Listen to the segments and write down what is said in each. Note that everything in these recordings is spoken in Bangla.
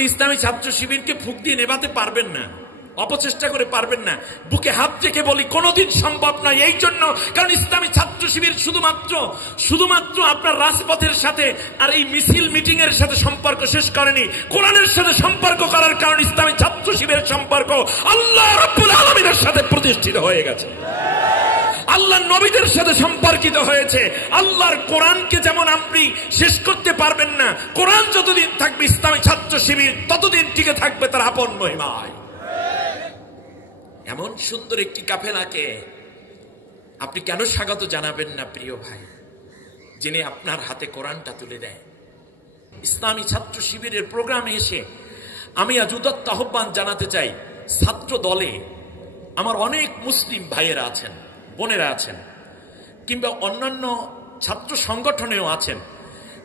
আপনি ইসলামী ছাত্র শিবিরকে ফুঁক দিয়ে নেভাতে পারবেন না, অপচেষ্টা করে পারবেন না। বুকে হাত রেখে বলি কোনোদিন সম্ভব নয়। এই জন্য কারণ ইসলামী ছাত্র শিবির শুধুমাত্র আপনার রাজপথের সাথে আর এই মিছিল মিটিং এর সাথে সম্পর্ক শেষ করেনি, কোরআনের সাথে সম্পর্ক করার কারণে ইসলামী ছাত্র শিবিরের সম্পর্ক আল্লাহ রাব্বুল আলামিনের সাথে প্রতিষ্ঠিত হয়ে গেছে, আল্লাহর নবীদের সাথে সম্পর্কিত হয়েছে। আল্লাহর কোরআনকে যেমন আপনি শেষ করতে পারবেন না, কোরআন যতদিন থাকবে ইসলামী ছাত্র শিবির ততদিন টিকে থাকবে তার আপন মহিমায়। এমন সুন্দর একটি কাফেলাকে আপনি কেন স্বাগত জানাবেন না প্রিয় ভাই, যিনি আপনার হাতে কোরআনটা তুলে দেয়। ইসলামী ছাত্র শিবিরের প্রোগ্রামে এসে আমি আজ উদাত্ত আহ্বান জানাতে চাই, ছাত্র দলে আমার অনেক মুসলিম ভাইয়েরা আছেন, বোনেরা আছেন, কিংবা অন্যান্য ছাত্র সংগঠনেও আছেন।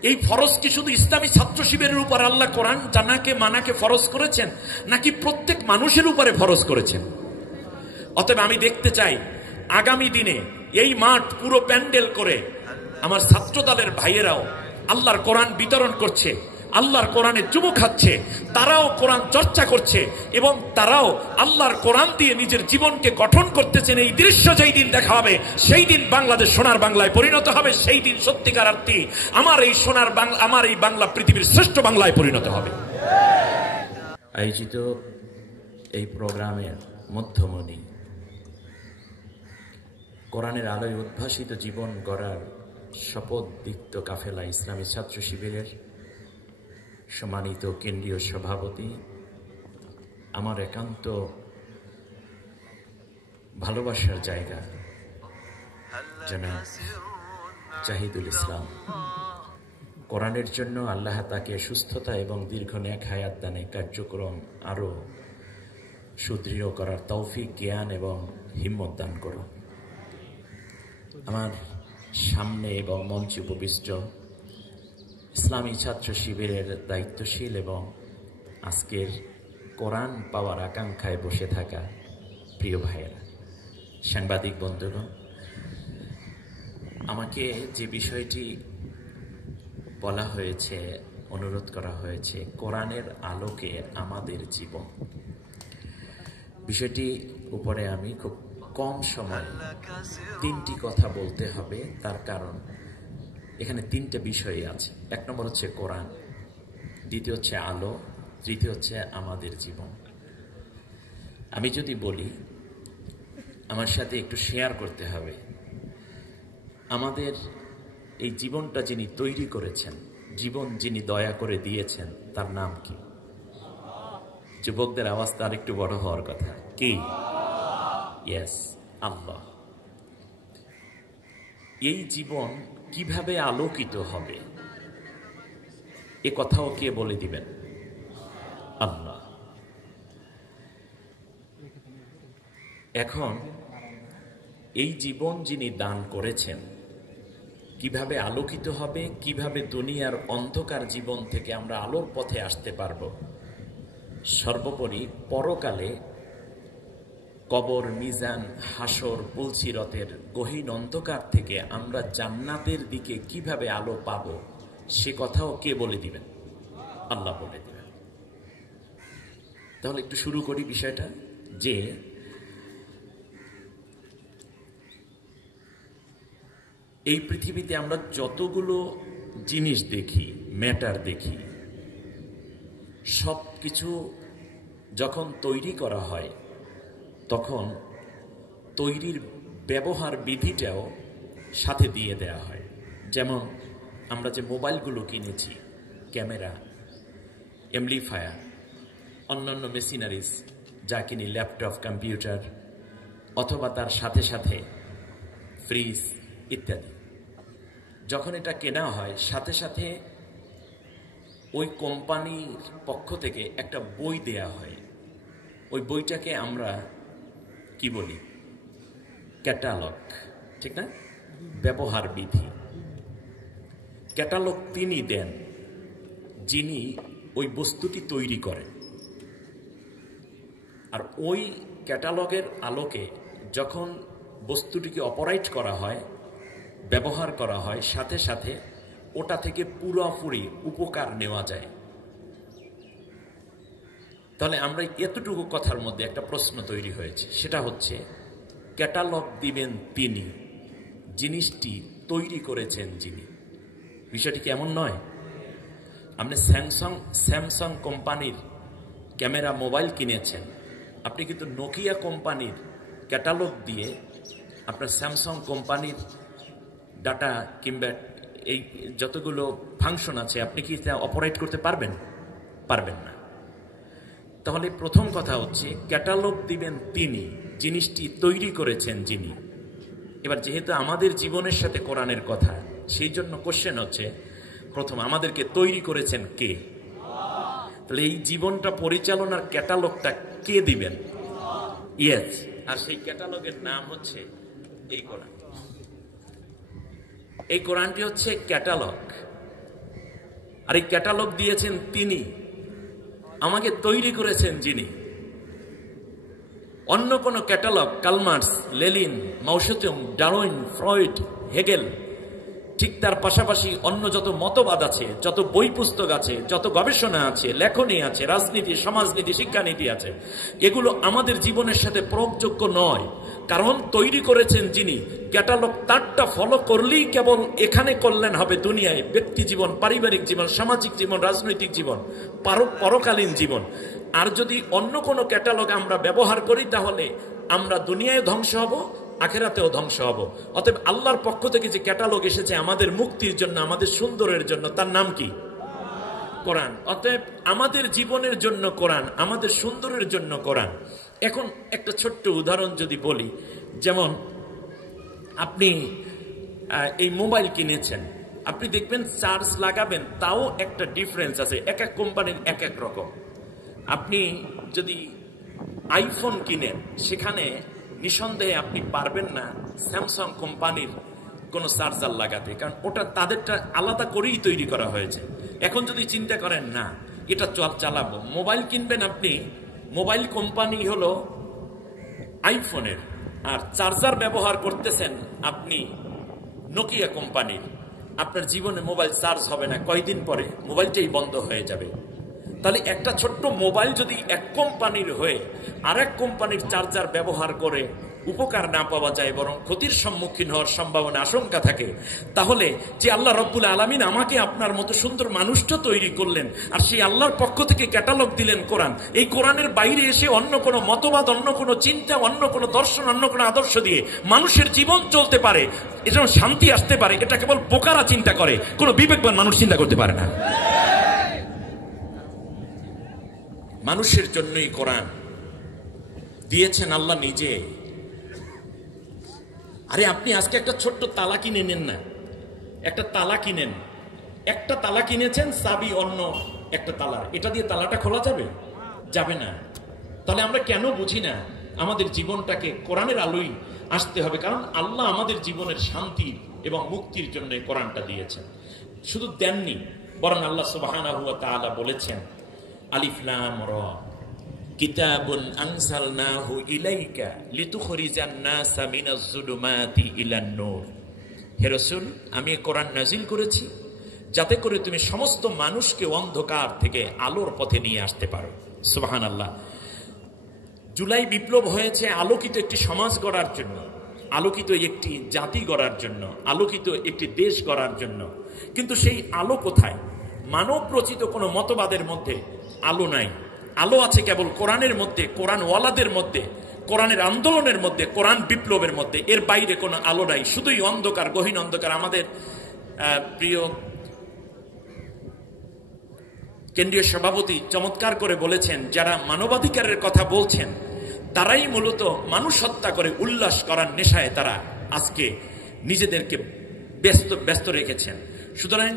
এই ফরজ কি শুধু ইসলামী ছাত্র শিবিরের উপর আল্লাহ কোরআন জানাকে মানাকে ফরজ করেছেন, নাকি প্রত্যেক মানুষের উপরে ফরজ করেছেন? অতএব আমি দেখতে চাই আগামী দিনে এই মাঠ পুরো প্যান্ডেল করে আমার ছাত্র দলের ভাইয়েরাও আল্লাহর কোরআন বিতরণ করছে, আল্লাহর কোরআনে চুমু খাচ্ছে, তারাও কোরআন চর্চা করছে এবং তারাও আল্লাহর কোরআন দিয়ে নিজের জীবনকে গঠন করতেছেন। এই দৃশ্য যেই দিন দেখা হবে সেই দিন বাংলাদেশ সোনার বাংলায় পরিণত হবে, সেই দিন সত্যিকার অর্থে আমার এই সোনার বাংলা, আমার এই বাংলা পৃথিবীর শ্রেষ্ঠ বাংলায় পরিণত হবে। আয়োজিত এই প্রোগ্রামের মধ্যমণি কোরআনের আলোয় উদ্ভাসিত জীবন গড়ার শপথ দীপ্ত কাফেলা ইসলামী ছাত্র শিবিরের সম্মানিত কেন্দ্রীয় সভাপতি, আমার একান্ত ভালোবাসার জায়গা জনাব জাহিদুল ইসলাম, কোরআনের জন্য আল্লাহ তাকে সুস্থতা এবং দীর্ঘ নেক হায়াত দানে কার্যক্রম আরো সুদৃঢ় করার তৌফিক, জ্ঞান এবং হিম্মত দান করুন। আমার সামনে এবং মঞ্চে উপবিষ্ট ইসলামী ছাত্র শিবিরের দায়িত্বশীল এবং আজকের কোরআন পাওয়ার আকাঙ্ক্ষায় বসে থাকা প্রিয় ভাইয়েরা, সাংবাদিক বন্ধুগণ, আমাকে যে বিষয়টি বলা হয়েছে, অনুরোধ করা হয়েছে, কোরআনের আলোকে আমাদের জীবন, বিষয়টি উপরে আমি খুব কম সময় তিনটি কথা বলতে হবে। তার কারণ এখানে তিনটে বিষয় আছে। এক নম্বর হচ্ছে কোরআন, দ্বিতীয় হচ্ছে আলো, তৃতীয় হচ্ছে আমাদের জীবন। আমি যদি বলি, আমার সাথে একটু শেয়ার করতে হবে। আমাদের এই জীবনটা যিনি তৈরি করেছেন, জীবন যিনি দয়া করে দিয়েছেন, তার নাম কি? যুবকদের আওয়াজটা আরেকটু বড় হওয়ার কথা। কি? ইয়েস, আল্লাহ। এই জীবন কিভাবে আলোকিত হবে এ কথাও কে বলে দিবেন? আল্লাহ। এখন এই জীবন যিনি দান করেছেন, কিভাবে আলোকিত হবে, কিভাবে দুনিয়ার অন্ধকার জীবন থেকে আমরা আলোর পথে আসতে পারব, সর্বোপরি পরকালে কবর, মিজান, হাসর, পুলসিরতের গহীন অন্ধকার থেকে আমরা জান্নাতের দিকে কিভাবে আলো পাব, সে কথাও কে বলে দিবেন? আল্লাহ বলে দিবেন। তাহলে একটু শুরু করি বিষয়টা, যে এই পৃথিবীতে আমরা যতগুলো জিনিস দেখি, ম্যাটার দেখি, সব কিছু যখন তৈরি করা হয় তখন তৈরির ব্যবহার বিধিটাও সাথে দিয়ে দেয়া হয়। যেমন আমরা যে মোবাইলগুলো কিনেছি, ক্যামেরা, অ্যাম্পলিফায়ার, অন্যান্য মেশিনারিজ যা কিনি, ল্যাপটপ, কম্পিউটার, অথবা তার সাথে সাথে ফ্রিজ ইত্যাদি, যখন এটা কেনা হয় সাথে সাথে ওই কোম্পানির পক্ষ থেকে একটা বই দেয়া হয়। ওই বইটাকে আমরা কি বলি? ক্যাটালগ, ঠিক না? ব্যবহার বিধি। ক্যাটালগ তিনি দেন যিনি ওই বস্তুটি তৈরি করেন, আর ওই ক্যাটালগের আলোকে যখন বস্তুটিকে অপারেট করা হয়, ব্যবহার করা হয়, সাথে সাথে ওটা থেকে পুরোপুরি উপকার নেওয়া যায়। তাহলে আমরা এতটুকু কথার মধ্যে একটা প্রশ্ন তৈরি হয়েছে, সেটা হচ্ছে ক্যাটালগ দিবেন তিনি, জিনিসটি তৈরি করেছেন যিনি। বিষয়টি কি এমন নয়? আপনি স্যামসাং কোম্পানির ক্যামেরা মোবাইল কিনেছেন, আপনি কিন্তু নোকিয়া কোম্পানির ক্যাটালগ দিয়ে আপনার স্যামসাং কোম্পানির ডাটা কিংবা এই যতগুলো ফাংশন আছে আপনি কি তা অপারেট করতে পারবেন? পারবেন না। তাহলে প্রথম কথা হচ্ছে ক্যাটালগ দিবেন তিনি, জিনিসটি তৈরি করেছেন যিনি। এবার যেহেতু আমাদের জীবনের সাথে কোরআনের কথা, সেই জন্য কোশ্চেন হচ্ছে প্রথম আমাদেরকে তৈরি করেছেন কে? তাহলে এই জীবনটা পরিচালনার ক্যাটালগটা কে দিবেন? ইয়েস। আর সেই ক্যাটালগের নাম হচ্ছে এই কোরআন। এই কোরআনটি হচ্ছে ক্যাটালগ, আর এই ক্যাটালগ দিয়েছেন তিনি, আমাকে তৈরি করেছেন যিনি। অন্য কোন catalogue Karl Marx, Lenin, Mao Tsetung, Darwin, Freud, Hegel, ঠিক তার পাশাপাশি অন্য যত মতবাদ আছে, যত বই পুস্তক আছে, যত গবেষণা আছে, লেখনী আছে, রাজনীতি, সমাজনীতি, শিক্ষানীতি আছে, এগুলো আমাদের জীবনের সাথে প্রয়োগযোগ্য নয়। কারণ তৈরি করেছেন যিনি। ক্যাটালগ তারটা ফলো করলেই কেবল এখানে কল্যাণ হবে দুনিয়ায়, ব্যক্তি জীবন, পারিবারিক জীবন, সামাজিক জীবন, রাজনৈতিক জীবন, পরকালীন জীবন। আর যদি অন্য কোনো ক্যাটালগ আমরা ব্যবহার করি তাহলে আমরা দুনিয়ায় ধ্বংস হব, আখেরাতেও ধ্বংস হব। অতএব আল্লাহর পক্ষ থেকে যে ক্যাটালগ এসেছে আমাদের মুক্তির জন্য, আমাদের সুন্দরের জন্য, তার নাম কি? কোরআন। অতএব আমাদের জীবনের জন্য কোরআন, আমাদের সুন্দরের জন্য কোরআন। এখন একটা ছোট্ট উদাহরণ যদি বলি, যেমন আপনি এই মোবাইল কিনেছেন, আপনি দেখবেন চার্জ লাগাবেন, তাও একটা ডিফারেন্স আছে, এক এক কোম্পানির এক এক রকম। আপনি যদি আইফোন কিনেন, সেখানে নিঃসন্দেহে আপনি পারবেন না স্যামসাং কোম্পানির কোনো চার্জার লাগাতে, কারণ ওটা তাদেরটা আলাদা করেই তৈরি করা হয়েছে। এখন যদি চিন্তা করেন না এটা চালাবো, মোবাইল কিনবেন আপনি, মোবাইল কোম্পানি হলো আইফোনের, আর চার্জার ব্যবহার করতেছেন আপনি নোকিয়া কোম্পানির। আপনার জীবনে মোবাইল চার্জ হবে না, কয়দিন পরে মোবাইলটাই বন্ধ হয়ে যাবে। তাহলে একটা ছোট্ট মোবাইল যদি এক কোম্পানির হয়ে আর এক কোম্পানির চার্জার ব্যবহার করে উপকার না পাওয়া যায়, বরং ক্ষতির সম্মুখীন হওয়ার সম্ভাবনা, আশঙ্কা থাকে, তাহলে যে আল্লাহ রব্বুল আলামিন আমাকে আপনার মতো সুন্দর মানুষটা তৈরি করলেন, আর সেই আল্লাহর পক্ষ থেকে ক্যাটালগ দিলেন কোরআন, এই কোরআনের বাইরে এসে অন্য কোনো মতবাদ, অন্য কোনো চিন্তা, অন্য কোনো দর্শন, অন্য কোনো আদর্শ দিয়ে মানুষের জীবন চলতে পারে, এটা শান্তি আসতে পারে, এটা কেবল বোকারা চিন্তা করে, কোনো বিবেকবান মানুষ চিন্তা করতে পারে না। মানুষের জন্যই কোরআন দিয়েছেন আল্লাহ নিজে। আরে আপনি আজকে একটা ছোট্ট তালা কিনে নেন না, একটা তালা কিনেন, একটা তালা কিনেছেন, চাবি অন্য একটা তালার, এটা দিয়ে তালাটা খোলা যাবে? যাবে না। তাহলে আমরা কেন বুঝি না আমাদের জীবনটাকে কোরআনের আলোয় আসতে হবে? কারণ আল্লাহ আমাদের জীবনের শান্তি এবং মুক্তির জন্য কোরআনটা দিয়েছেন। শুধু দেননি, বরং আল্লাহ সুবহানাহু ওয়া তাআলা বলেছেন, আলিফ লাম রা কিতাবুন আনজালনাহু ইলাইকা লিতুখরিজান নাসা মিনাজ যুলুমাতি ইলান নূর। হে রাসূল, আমি কোরআন নাজিল করেছি যাতে করে তুমি সমস্ত মানুষকে অন্ধকার থেকে আলোর পথে নিয়ে আসতে পারো। সুবহানাল্লাহ। জুলাই বিপ্লব হয়েছে আলোকিত একটি সমাজ গড়ার জন্য, আলোকিত একটি জাতি গড়ার জন্য, আলোকিত একটি দেশ গড়ার জন্য। কিন্তু সেই আলো কোথায়? মানব রচিত কোনো মতবাদের মধ্যে আলো নাই। আলো আছে কেবল কোরআনের মধ্যে, কোরআন ওয়ালাদের মধ্যে, কোরআনের আন্দোলনের মধ্যে, কোরআন বিপ্লবের মধ্যে। এর বাইরে কোনো আলো নাই, শুধুই অন্ধকার, গহীন অন্ধকার। আমাদের প্রিয় কেন্দ্রীয় সভাপতি চমৎকার করে বলেছেন, যারা মানবাধিকারের কথা বলছেন তারাই মূলত মানুষ হত্যা করে উল্লাস করার নেশায় তারা আজকে নিজেদেরকে ব্যস্ত রেখেছেন। সুতরাং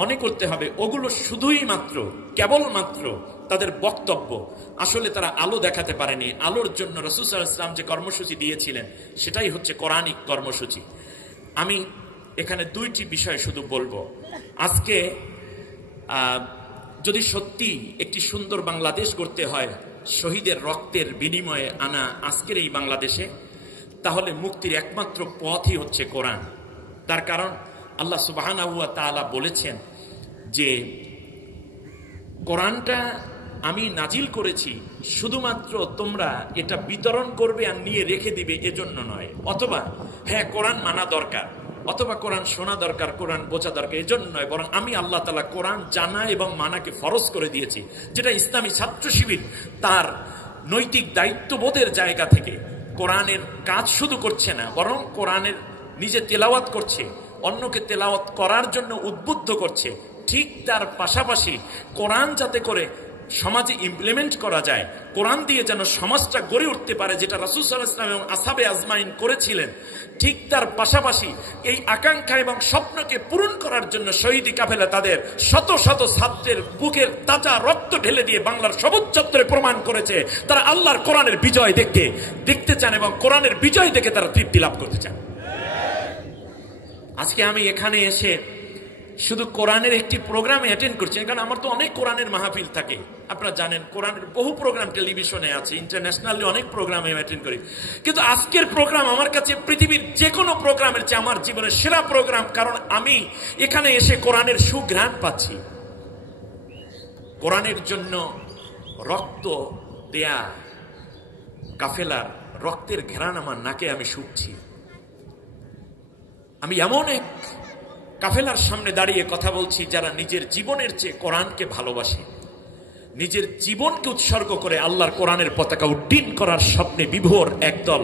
মনে করতে হবে ওগুলো শুধুই মাত্র, কেবলমাত্র তাদের বক্তব্য, আসলে তারা আলো দেখাতে পারেনি। আলোর জন্য রাসূল সাল্লাল্লাহু আলাইহি ওয়াসাল্লাম যে কর্মসূচি দিয়েছিলেন সেটাই হচ্ছে কোরআনিক কর্মসূচি। আমি এখানে দুইটি বিষয় শুধু বলবো। আজকে যদি সত্যি একটি সুন্দর বাংলাদেশ গড়তে হয় শহীদের রক্তের বিনিময়ে আনা আজকের এই বাংলাদেশে, তাহলে মুক্তির একমাত্র পথই হচ্ছে কোরআন। তার কারণ আল্লাহ সুবহানাহু ওয়া তাআলা বলেছেন যে কোরআনটা আমি নাজিল করেছি শুধুমাত্র তোমরা এটা বিতরণ করবে আর নিয়ে রেখে দিবে এজন্য নয়, অথবা হ্যাঁ কোরআন মানা দরকার, অথবা কোরআন শোনা দরকার, কোরআন বোঝা দরকার, এজন্য নয়, বরং আমি আল্লাহ তাআলা কোরআন জানা এবং মানাকে ফরজ করে দিয়েছি। যেটা ইসলামী ছাত্র শিবির তার নৈতিক দায়িত্ববোধের জায়গা থেকে কোরআনের কাজ শুধু করছে না, বরং কোরআনের নিজে তেলাওয়াত করছে, অন্যকে তেলাওয়াত করার জন্য উদ্বুদ্ধ করছে। ঠিক তার পাশাপাশি কোরআন যাতে করে সমাজে ইমপ্লিমেন্ট করা যায়, কোরআন দিয়ে যেন সমাজটা গড়ে উঠতে পারে, যেটা রাসূল সাল্লাল্লাহু আলাইহি ওয়াসাল্লাম এবং আসহাবে আজমাইন করেছিলেন, ঠিক তার পাশাপাশি এই আকাঙ্ক্ষা এবং স্বপ্নকে পূরণ করার জন্য শহীদি কাফেলা তাদের শত শত ছাত্রের বুকের তাজা রক্ত ঢেলে দিয়ে বাংলার সবুজ চত্বরে প্রমাণ করেছে তারা আল্লাহর কোরআনের বিজয় দেখতে চান এবং কোরআনের বিজয় দেখে তারা তৃপ্তি লাভ করতে চান। আজকে আমি এখানে এসে শুধু কোরআনের একটি প্রোগ্রামে অ্যাটেন্ড করছি, কারণ আমার তো অনেক কোরআনের মাহফিল থাকে, আপনারা জানেন কোরআনের বহু প্রোগ্রাম টেলিভিশনে আছে, ইন্টারন্যাশনালি অনেক প্রোগ্রামে অ্যাটেন্ড করি, কিন্তু আজকের প্রোগ্রাম আমার কাছে পৃথিবীর যে কোনো প্রোগ্রামের চেয়ে আমার জীবনের সেরা প্রোগ্রাম, কারণ আমি এখানে এসে কোরআনের সুঘ্রাণ পাচ্ছি। কোরআনের জন্য রক্ত দেয়া কাফেলার রক্তের ঘ্রাণ আমার নাকে আমি শুকছি। আমি এমন এক কাফেলার সামনে দাঁড়িয়ে কথা বলছি যারা নিজের জীবনের চেয়ে কোরআনকে ভালোবাসে, নিজের জীবনকে উৎসর্গ করে আল্লাহর কোরআনের পতাকা উড্ডীন করার স্বপ্নে বিভোর একদল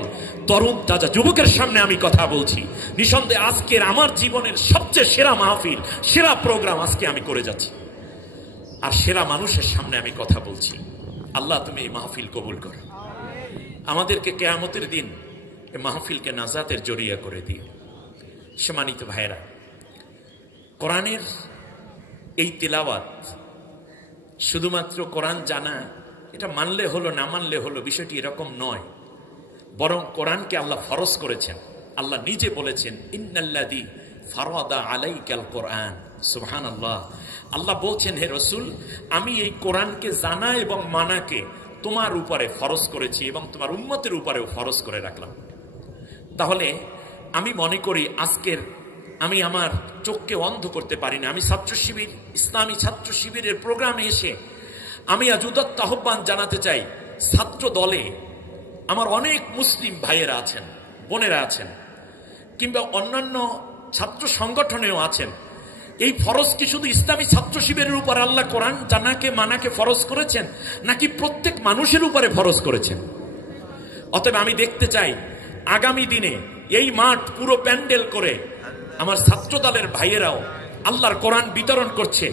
তরুণ তাজা যুবকের সামনে আমি কথা বলছি। নিঃসন্দেহে আজকের আমার জীবনের সবচেয়ে সেরা মাহফিল, সেরা প্রোগ্রাম আজকে আমি করে যাচ্ছি, আর সেরা মানুষের সামনে আমি কথা বলছি। আল্লাহ তুমি এই মাহফিল কবুল করো, আমাদেরকে কিয়ামতের দিন এই মাহফিলকে নাজাতের জরিয়া করে দিও। সম্মানিত ভাইরা, কোরআনের এই তিলাওয়াত শুধুমাত্র কোরআন জানা, এটা মানলে হলো না মানলে হলো, বিষয়টি এরকম নয়, বরং কোরআনকে আল্লাহ ফরজ করেছেন। আল্লাহ নিজে বলেছেন ইন্নাল্লাযী ফারাদা আলাইকাল কোরআন, সুবহানাল্লাহ। আল্লাহ বলছেন হে রাসূল, আমি এই কোরআনকে জানা এবং মানাকে তোমার উপরে ফরজ করেছি এবং তোমার উম্মতের উপরেও ফরজ করে রাখলাম। তাহলে আমি মনে করি আজকের আমি আমার চোখকে অন্ধ করতে পারি না। আমি ছাত্র শিবির, ইসলামী ছাত্র শিবিরের প্রোগ্রামে এসে আমি আজ উদাত্ত আহ্বান জানাতে চাই, ছাত্র দলে আমার অনেক মুসলিম ভাইয়েরা আছেন, বোনেরা আছেন, কিংবা অন্যান্য ছাত্র সংগঠনেও আছেন। এই ফরজ কি শুধু ইসলামী ছাত্র শিবিরের উপর আল্লাহ কোরআন জানাকে মানাকে ফরজ করেছেন, নাকি প্রত্যেক মানুষের উপরে ফরজ করেছেন? অতএব আমি দেখতে চাই আগামী দিনে এই মাঠ পুরো প্যান্ডেল করে আমার ছাত্র দলের ভাইয়েরাও আল্লাহর কোরআন বিতরণ করছে,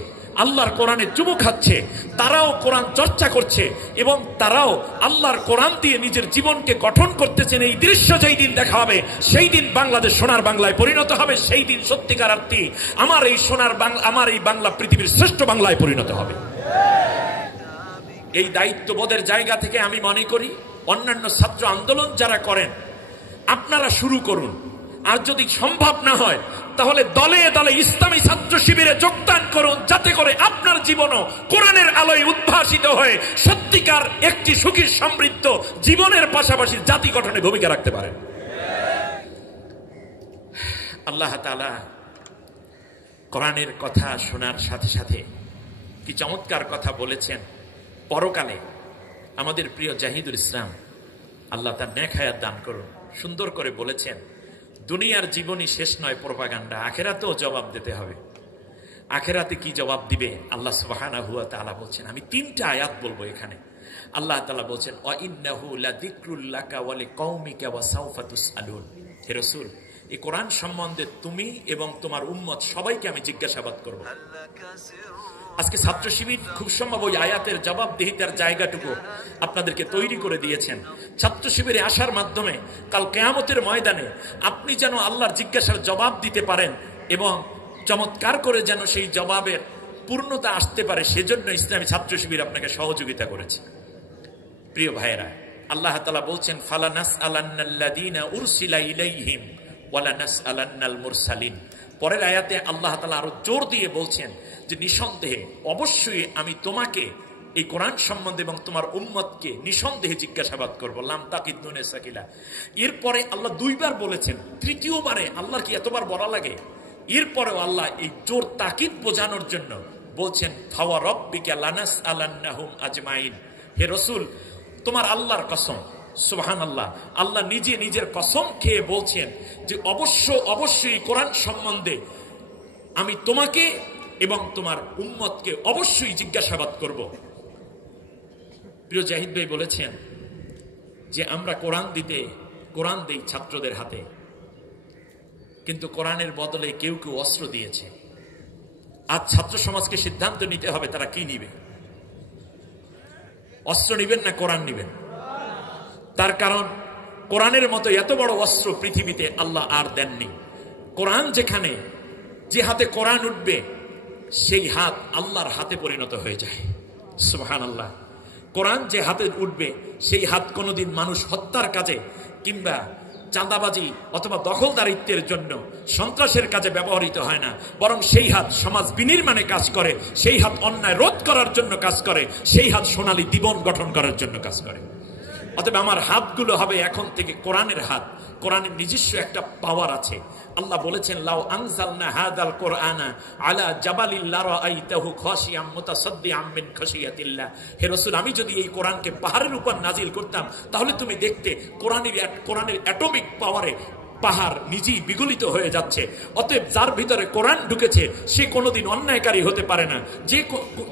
আল্লাহর কোরআনে চুমু খাচ্ছে, তারাও কোরআন চর্চা করছে এবং তারাও আল্লাহর কোরআন দিয়ে নিজের জীবনকে গঠন করতেছেন। এই দৃশ্য যেই দিন দেখা হবে, সেই দিন বাংলাদেশ সোনার বাংলায় পরিণত হবে, সেই দিন সত্যিকার অর্থে আমার এই সোনার বাংলা, আমার এই বাংলা পৃথিবীর শ্রেষ্ঠ বাংলায় পরিণত হবে। এই দায়িত্ববোধের জায়গা থেকে আমি মনে করি অন্যান্য ছাত্র আন্দোলন যারা করেন আপনারা শুরু করুন, আর যদি সম্ভব না হয় তাহলে দলে দলে ইসলামী ছাত্র শিবিরে যোগদান করুন, যাতে করে আপনার জীবনও কোরআনের আলোয় উদ্ভাসিত হয়ে সত্যিকার একটি সুখী সমৃদ্ধ জীবনের পাশাপাশি জাতি গঠনে ভূমিকা রাখতে পারেন। আল্লাহ তাআলা কোরআনের কথা শোনার সাথে সাথে কি চমৎকার কথা বলেছেন। পরকালে আমাদের প্রিয় জাহিদুল ইসলাম, আল্লাহ তার নেক হায়াত দান করুন, সুন্দর করে বলেছেন দুনিয়ার জীবনই শেষ নয় প্রোপাগান্ডা, আখেরাতেও জবাব দিতে হবে। আখেরাতে কি জবাব দিবে আল্লাহ সুবহানাহু ওয়া তাআলা বলছেন। আমি তিনটা আয়াত বলবো এখানে। আল্লাহ তাআলা বলছেন ওয়া ইন্নাহু লাযিকরুল লাকা ওয়া লিকাওমিকা ওয়া সাওফা তুসআলুন। হে রাসূল, এই কোরআন সম্বন্ধে তুমি এবং তোমার উম্মত সবাইকে আমি জিজ্ঞাসাবাদ করব। আজকে ছাত্র শিবির খুব সম্ভব ওই আয়াতের জবাবদিহিতার জায়গাটুকু আপনাদেরকে তৈরি করে দিয়েছেন। ছাত্র শিবিরে আসার মাধ্যমে কাল কিয়ামতের ময়দানে আপনি যেন আল্লাহর জিজ্ঞাসার জবাব দিতে পারেন এবং চমৎকার করে যেন সেই জবাবের পূর্ণতা আসতে পারে, সেজন্য ইসলামী ছাত্র শিবির আপনাকে সহযোগিতা করেছে। প্রিয় ভাইয়েরা, আল্লাহ তাআলা বলছেন ফালা নাসআলান্নাল্লাযীনা উরসিলা ইলাইহিম ওয়ালা নাসআলান্নাল মুরসালিন। পরের আয়াতে আল্লাহ তাআলা আরো জোর দিয়ে বলছেন যে নিঃসন্দেহে অবশ্যই আমি তোমাকে এই কোরআন সম্বন্ধে এবং তোমার উম্মতকে নিঃসন্দেহে জিজ্ঞাসাবাদ করবো। লাম তাকিদ নুনে সাকিলা। এরপরে আল্লাহ দুইবার বলেছেন, তৃতীয়বারে আল্লাহর কি এতবার বলা লাগে? এরপরেও আল্লাহ এই জোর তাকিদ বোঝানোর জন্য বলছেন ফাওয়া রাব্বিকা লানাসআলান্নাহুম আজমাইন, হে রাসূল তোমার আল্লাহর কসম, সুবহানাল্লাহ, আল্লাহ নিজে নিজের কসম খেয়ে বলছেন যে অবশ্যই কোরআন সম্বন্ধে আমি তোমাকে এবং তোমার উম্মতকে অবশ্যই জিজ্ঞাসাবাদ করব। প্রিয় জাহিদ ভাই বলেছেন যে আমরা কোরআন দেই ছাত্রদের হাতে, কিন্তু কোরআনের বদলে কেউ কেউ অস্ত্র দিয়েছে। আজ ছাত্র সমাজকে সিদ্ধান্ত নিতে হবে তারা কি নিবে, অস্ত্র নিবেন না কোরআন নিবেন। তার কারণ কোরআনের মতো এত বড় অস্ত্র পৃথিবীতে আল্লাহ আর দেননি। কোরআন যেখানে, যে হাতে কোরআন উঠবে সেই হাত আল্লাহর হাতে পরিণত হয়ে যায়, সুবহানাল্লাহ। কোরআন যে হাতে উঠবে সেই হাত কোনোদিন মানুষ হত্যার কাজে কিংবা চাঁদাবাজি অথবা দখলদারিত্বের জন্য সন্ত্রাসের কাজে ব্যবহৃত হয় না, বরং সেই হাত সমাজ বিনির্মাণে কাজ করে, সেই হাত অন্যায় রোধ করার জন্য কাজ করে, সেই হাত সোনালী জীবন গঠন করার জন্য কাজ করে। অতএব আমার হাতগুলো হবে এখন থেকে কোরআনের হাত। কোরআনের নিজস্ব একটা পাওয়ার আছে। আল্লাহ বলেছেন লাউ আনজালনা হাদাল কোরআনা আলা জাবালিল লারাআইতাহু খাশিয়াম মুতাসাদ্দিআম মিন খাশিয়াতিল্লাহ, হে রাসূল আমি যদি এই কোরআনকে পাহাড়ের উপর নাজিল করতাম তাহলে তুমি দেখতে কোরআনের অ্যাটমিক পাওয়ারে পাহাড় নিজেই বিগলিত হয়ে যাচ্ছে। অতএব যার ভিতরে কোরআন ঢুকেছে সে কোনোদিন অন্যায়কারী হতে পারে না,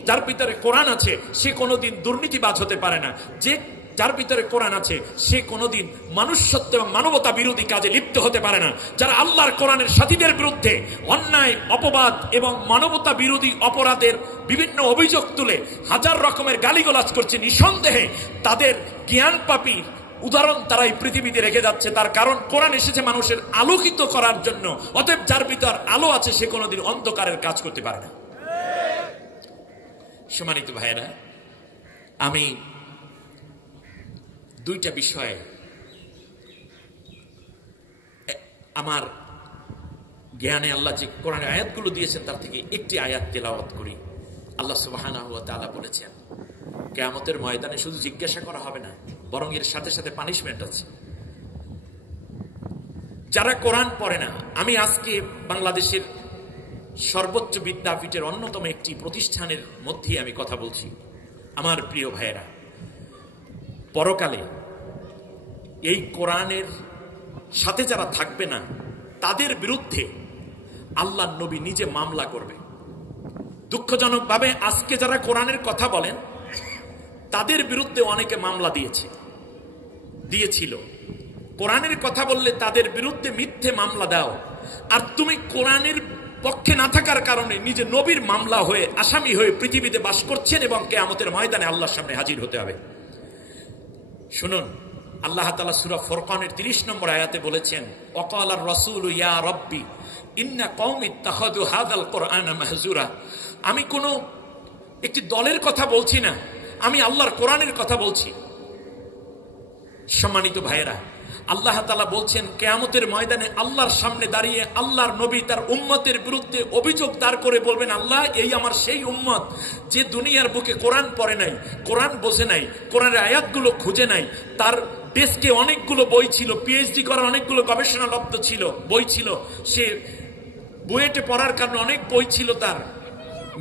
যার ভিতরে কোরআন আছে সে কোনোদিন দুর্নীতিবাজ হতে পারে না, যার ভিতরে কোরআন আছে সে কোনোদিন মানুষ্যত্ব এবং মানবতা বিরোধী কাজে লিপ্ত হতে পারে না। যারা আল্লাহর কোরআনের সাথীদের বিরুদ্ধে অন্যায় অপবাদ এবং মানবতা বিরোধী অপরাধের বিভিন্ন অভিযোগ তুলে হাজার রকমের গালিগালাজ করছে, নিঃসন্দেহে তাদের জ্ঞান পাপীর উদাহরণ তারা এই পৃথিবীতে রেখে যাচ্ছে। তার কারণ কোরআন এসেছে মানুষের আলোকিত করার জন্য। অতএব যার ভিতর আলো আছে সে কোনোদিন অন্ধকারের কাজ করতে পারে না। সম্মানিত ভাইয়েরা, আমি দুইটা বিষয়ে আমার জ্ঞানে আল্লাহ যে কোরআনের আয়াতগুলো দিয়েছেন তার থেকে একটি আয়াত তেলাওয়াত করি। আল্লাহ সুবহানাহু ওয়া তাআলা বলেছেন কিয়ামতের ময়দানে শুধু জিজ্ঞাসা করা হবে না, বরং এর সাথে সাথে পানিশমেন্ট আছে। যারা কোরআন পড়ে না, আমি আজকে বাংলাদেশের সর্বোচ্চ বিদ্যাপীঠের অন্যতম একটি প্রতিষ্ঠানের মধ্যে আমি কথা বলছি। আমার প্রিয় ভাইয়েরা, পরকালে এই কোরআনের সাথে যারা থাকবে না তাদের বিরুদ্ধে আল্লাহ নবী নিজে মামলা করবে। দুঃখজনকভাবে আজকে যারা কোরআনের কথা বলেন তাদের বিরুদ্ধে অনেকে মামলা দিয়েছিল। কোরআনের কথা বললে তাদের বিরুদ্ধে মিথ্যে মামলা দাও, আর তুমি কোরআনের পক্ষে না থাকার কারণে নিজে নবীর মামলা হয়ে আসামি হয়ে পৃথিবীতে বাস করছেন এবং কিয়ামতের ময়দানে আল্লাহর সামনে হাজির হতে হবে। শুনুন, আল্লাহ তাআলা সূরা ফুরকানের 30 নম্বর আয়াতে বলেছেন ওয়াকালার রাসূলু ইয়া রাব্বি ইন্না কওমি ইত্তাখাযু হাযাল কুরআনা মাহজুরা। আমি কোনো একটি দলের কথা বলছি না, আমি আল্লাহর কোরআনের কথা বলছি। সম্মানিত ভাইয়েরা, আল্লাহ তাআলা বলছেন কিয়ামতের ময়দানে আল্লাহর সামনে দাঁড়িয়ে আল্লাহর নবী তার উম্মতের বিরুদ্ধে অভিযোগ দাঁড় করে বলবেন, আল্লাহ এই আমার সেই উম্মত যে দুনিয়ার বুকে কোরআন পড়ে নাই, কোরআন বোঝে নাই, কোরআনের আয়াতগুলো খুঁজে নাই, তার ডেস্কে অনেকগুলো বই ছিল, পিএইচডি করার অনেকগুলো গবেষণালব্ধ ছিল বই ছিল, সে বুয়েটে পড়ার কারণে অনেক বই ছিল, তার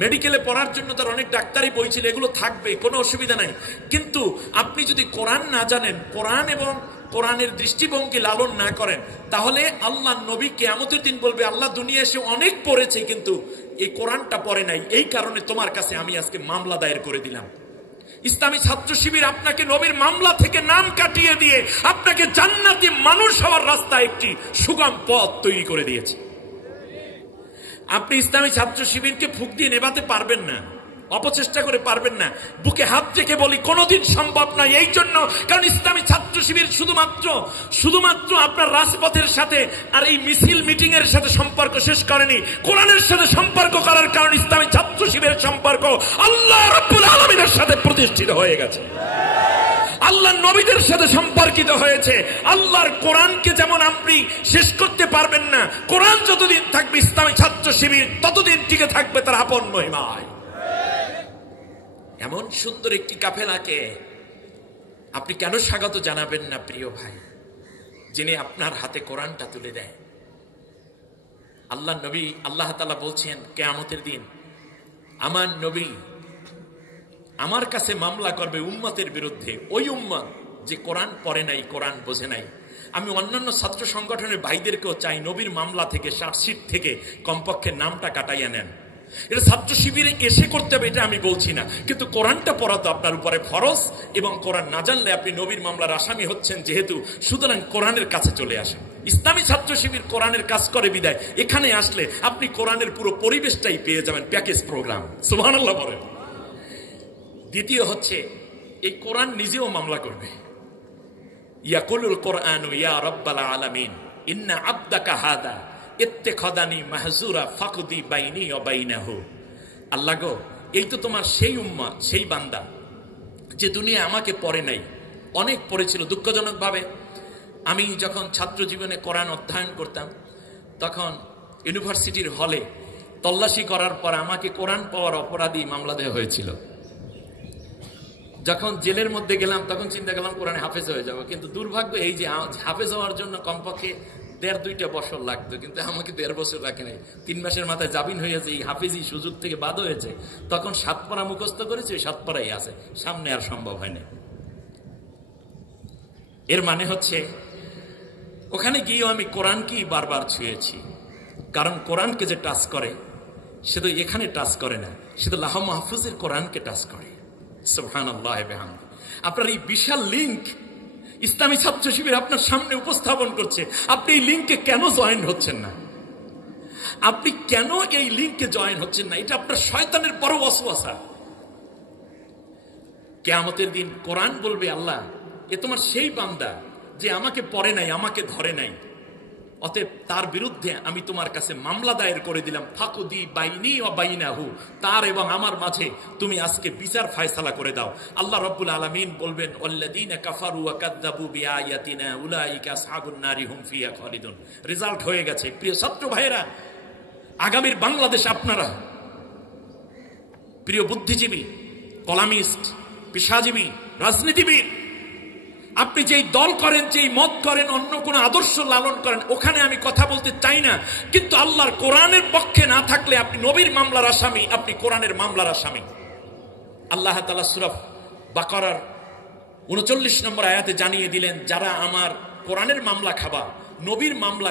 মেডিকেলে পড়ার জন্য তার অনেক ডাক্তারি বই ছিল, এগুলো থাকবে, কোনো অসুবিধা নাই। কিন্তু আপনি যদি কোরআন না জানেন, কোরআন এবং কোরআনের দৃষ্টিভঙ্গি লালন না করেন, তাহলে আল্লাহ নবী কিয়ামতের দিন বলবে আল্লাহ দুনিয়া এসে অনেক পড়েছে কিন্তু এই কোরআনটা পড়ে নাই, এই কারণে তোমার কাছে আমি আজকে মামলা দায়ের করে দিলাম। ইসলামী ছাত্র শিবির আপনাকে নবীর মামলা থেকে নাম কাটিয়ে দিয়ে আপনাকে জান্নাতি মানুষ হওয়ার রাস্তায় একটি সুগম পথ তৈরি করে দিয়েছে। আপনি ইসলামী ছাত্র শিবিরকে ফুঁক দিয়ে নেভাতে পারবেন না, অপচেষ্টা করে পারবেন না। বুকে হাত রেখে বলি কোনোদিন সম্ভব নয়। এই জন্য কারণ ইসলামী ছাত্র শিবির শুধুমাত্র আপনার রাজপথের সাথে আর এই মিছিল মিটিং এর সাথে সম্পর্ক শেষ করেনি, কোরআনের সাথে সম্পর্ক করার কারণ ইসলামী ছাত্র শিবিরের সম্পর্ক আল্লাহ রাব্বুল আলামিনের সাথে প্রতিষ্ঠিত হয়ে গেছে, আল্লাহ নবীদের সাথে সম্পর্কিত হয়েছে। আল্লাহর কোরআনকে যেমন আপনি শেষ করতে পারবেন না, কোরআন যতদিন থাকবে ইসলামী ছাত্র শিবির ততদিন টিকে থাকবে তার আপন মহিমায়। এমন সুন্দর একটি কাফেলাকে আপনি কেন স্বাগত জানাবেন না প্রিয় ভাই, যিনি আপনার হাতে কোরআনটা তুলে দেয়। আল্লাহ নবী আল্লাহ তাআলা বলছেন কিয়ামতের দিন আমার নবী আমার কাছে মামলা করবে উম্মতের বিরুদ্ধে, ওই উম্মত যে কোরআন পড়ে নাই, কোরআন বোঝে নাই। আমি অন্যান্য ছাত্র সংগঠনের ভাইদেরকেও চাই নবীর মামলা থেকে, চার্জশিট থেকে কমপক্ষে নামটা কাটাইয়া নেন। এটা ছাত্র শিবিরে এসে করতে হবে এটা আমি বলছি না, কিন্তু কোরআনটা পড়া তো আপনার উপরে ফরজ, এবং কোরআন না জানলে আপনি নবীর মামলার আসামি হচ্ছেন যেহেতু, সুতরাং কোরআনের কাছে চলে আসেন। ইসলামী ছাত্র শিবির কোরআনের কাজ করে বিদায় এখানে আসলে আপনি কোরআনের পুরো পরিবেশটাই পেয়ে যাবেন, প্যাকেজ প্রোগ্রাম। সুবহানাল্লাহ বলেন। দ্বিতীয় হচ্ছে এই কোরআন নিজেও মামলা করবে। ইয়াকুলুল কোরআনু ইয়া রাব্বাল আলামিন ইন্না আবদাকা হাদা ইত্তাখাদানি মাহজুরা ফাকদি বাইনি ওয়া বাইনাহু। আল্লাহ গো, এই তো তোমার সেই উম্মাহ, সেই বান্দা যে দুনিয়া আমাকে পড়ে নাই, অনেক পড়েছিল। দুঃখজনকভাবে আমি যখন ছাত্র জীবনে কোরআন অধ্যয়ন করতাম তখন ইউনিভার্সিটির হলে তল্লাশি করার পর আমাকে কোরআন পাওয়ার অপরাধী মামলা দেওয়া হয়েছিল। যখন জেলের মধ্যে গেলাম তখন চিন্তা করলাম কোরআনে হাফেজ হয়ে যাবো, কিন্তু দুর্ভাগ্য এই যে হাফেজ হওয়ার জন্য কমপক্ষে 1.5-2 বছর লাগতো, কিন্তু আমাকে 1.5 বছর রাখে নাই। 3 মাসের মাথায় জামিন হয়েছে, এই হাফেজি সুযোগ থেকে বাদ হয়েছে। তখন 7 পারা মুখস্থ করেছে, ওই 7 পারাই আছে, সামনে আর সম্ভব হয় না। এর মানে হচ্ছে ওখানে গিয়েও আমি কোরআনকেই বারবার ছুঁয়েছি, কারণ কোরআনকে যে টাচ করে সে তো এখানে টাচ করে না, সে তো লাহ মাহফুজের কোরআনকে টাচ করে। সুবহানাল্লাহ ওয়া বিহামদিহি। আপনার এই বিশাল লিংক ইসলামী ছাত্র শিবির আপনার সামনে উপস্থাপন করছে, আপনি এই লিংকে কেন জয়েন হচ্ছেন না? আপনি কেন এই লিংকে জয়েন হচ্ছেন না? এটা আপনার শয়তানের বড় ওয়াসওয়াসা। কিয়ামতের দিন কোরআন বলবে, আল্লাহ এ তোমার সেই বান্দা যে আমাকে পড়ে নাই, আমাকে ধরে নাই, অতএব তার বিরুদ্ধে আমি তোমার কাছে মামলা দায়ের করে দিলাম। ফাকুদি বাইনি ওয়া বাইনাহু, তার এবং আমার মাঝে তুমি আজকে বিচার ফায়সালা করে দাও। আল্লাহ রাব্বুল আলামিন বলবেন, ওয়াল্লাযীনা কাফারু ওয়া কাযযাবু বিআয়াতিনা উলাইকা আসহাবুন নারি হুম ফিহা খালিদুন। রেজাল্ট হয়ে গেছে। প্রিয় ছাত্র ভাইয়েরা, আগামীর বাংলাদেশ আপনারা, প্রিয় বুদ্ধিজীবী, কলামিস্ট, পেশাজীবী, রাজনীতিবিদ, আপনি যেই দল করেন, যেই মত করেন, অন্য কোন আদর্শ লালন করেন, ওখানে আমি কথা বলতে চাই না, কিন্তু আল্লাহর কোরআনের পক্ষে না থাকলে আপনি নবীর মামলার আসামি, আপনি কোরআনের মামলার আসামি। আল্লাহ তাআলা সূরা বাকারার 39 নম্বর আয়াতে জানিয়ে দিলেন, যারা আমার কোরআনের মামলা খাবা, নবীর মামলা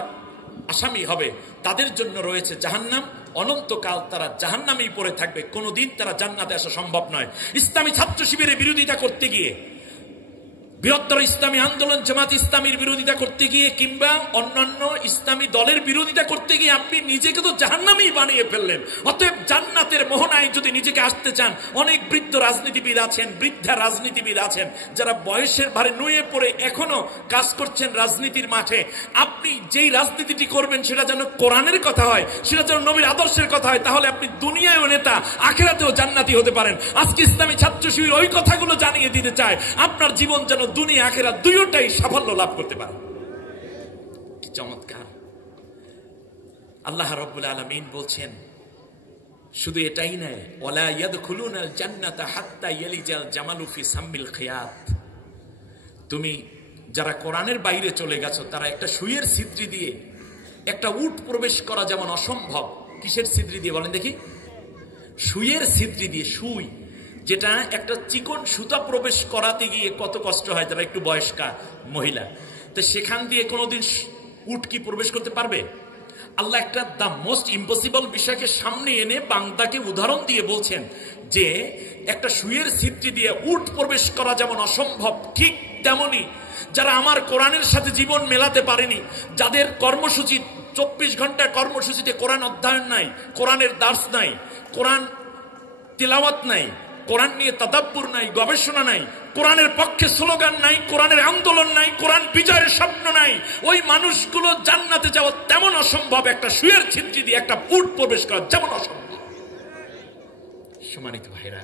আসামি হবে, তাদের জন্য রয়েছে জাহান্নাম, অনন্তকাল তারা জাহান্নামেই পড়ে থাকবে, কোনোদিন তারা জান্নাতে আসা সম্ভব নয়। ইসলামী ছাত্র শিবিরের বিরোধিতা করতে গিয়ে, বৃহত্তর ইসলামী আন্দোলন জামাত ইসলামীর বিরোধিতা করতে গিয়ে, কিংবা অন্যান্য ইসলামী দলের বিরোধিতা করতে গিয়ে আপনি নিজেকে তো জাহান্নামই বানিয়ে ফেললেন। অতএব জান্নাতের মোহনায় যদি নিজেকে আসতে চান, অনেক বৃদ্ধ রাজনীতিবিদ আছেন, বৃদ্ধা রাজনীতিবিদ আছেন, যারা বয়সের ভারে নুয়ে পড়ে এখনো কাজ করছেন রাজনীতির মাঠে। আপনি যেই রাজনীতিটি করবেন সেটা যেন কোরআনের কথা হয়, সেটা যেন নবীর আদর্শের কথা হয়, তাহলে আপনি দুনিয়ায়ও নেতা, আখিরাতেও জান্নাতি হতে পারেন। আজকে ইসলামী ছাত্র শিবির ওই কথাগুলো জানিয়ে দিতে চায়, আপনার জীবন যেন দুনিয়া আখিরাত দুইটাই সাফল্য লাভ করতে পারে। কি চমৎকার! আল্লাহ রাব্বুল আলামিন বলছেন, শুধু এটাই নয়, ওয়ালা ইয়াদখুলুনাল জান্নাতা হাত্তা ইয়ালিজাল জামালু ফি সাম্মিল খিয়াত। তুমি যারা কোরআনের বাইরে চলে গেছো, তারা একটা সুইয়ের ছিদ্রি দিয়ে একটা উট প্রবেশ করা যেমন অসম্ভব। কিসের ছিদ্রি দিয়ে বলেন দেখি? সুইয়ের ছিদ্রি দিয়ে। সুই যেটা একটা চিকন সুতা প্রবেশ করাতে গিয়ে কত কষ্ট হয় যারা একটু বয়স্কা মহিলা, তো সেখান দিয়ে কোনোদিন উট কি প্রবেশ করতে পারবে? আল্লাহ একটা দ্য মোস্ট ইম্পসিবল বিষয়কে সামনে এনে বান্দাকে উদাহরণ দিয়ে বলছেন যে একটা সুইয়ের ছিদ্রি দিয়ে উট প্রবেশ করা যেমন অসম্ভব, ঠিক তেমনি যারা আমার কোরআনের সাথে জীবন মেলাতে পারেনি, যাদের কর্মসূচি 24 ঘন্টার কর্মসূচিতে কোরআন অধ্যয়ন নাই, কোরআনের দার্স নাই, কোরআন তিলাওয়াত নাই, কোরআন নিয়ে তাদাব্বুর নাই, গবেষণা নাই, কোরআনের পক্ষে স্লোগান নাই, কোরআনের আন্দোলন নাই, কোরআন বিজয়ের স্বপ্ন নাই, ওই মানুষগুলো জান্নাতে যাওয়া তেমন অসম্ভব একটা সুয়ের ছিদ্রি দিয়ে একটা উট প্রবেশ করা যেমন অসম্ভব। সম্মানিত ভাইরা,